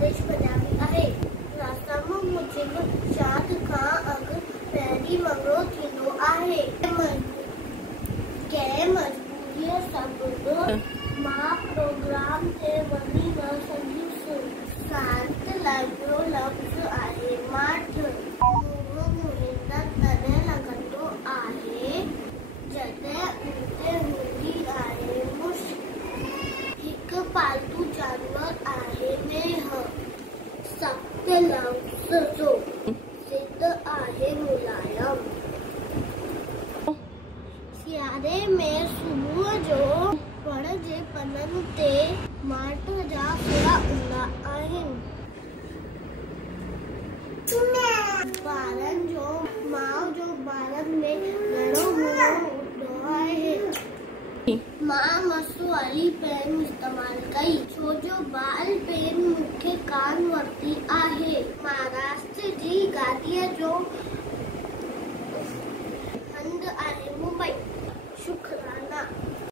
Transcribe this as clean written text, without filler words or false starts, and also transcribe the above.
आदेश पंजाबी आहे। रास्ता में मुजिब शाद खां अॻु पहिरीं वॻो थींदो आहे। कंहिं मजबूरीअ सबबि मां प्रोग्राम ते वञी न सघियुसि। शांत लॻियो लफ़्ज़ आहे माठ। मुंहुं मुहिंदा तॾहिं लॻंदो आहे जॾहिं उते हूंदी आहे मुश्क। हिकु पालतू जानवर आहे मेंह। सख़्त लफ़्ज़ जो ज़िद आहे मुलायम। सियारे में सुबुह जो वण जे पननि ते माठ जा फुड़ा हूंदा आहिनि। ॿारनि जो माउ जो ॿारनि में घणो मुंहुं हूंदो आहे। मां मसु वारी पेन इस्तेमाल कई छो जो बाल पेन मूंखे कान वरिती आहे। महाराष्ट्र जी गाॾीअ जो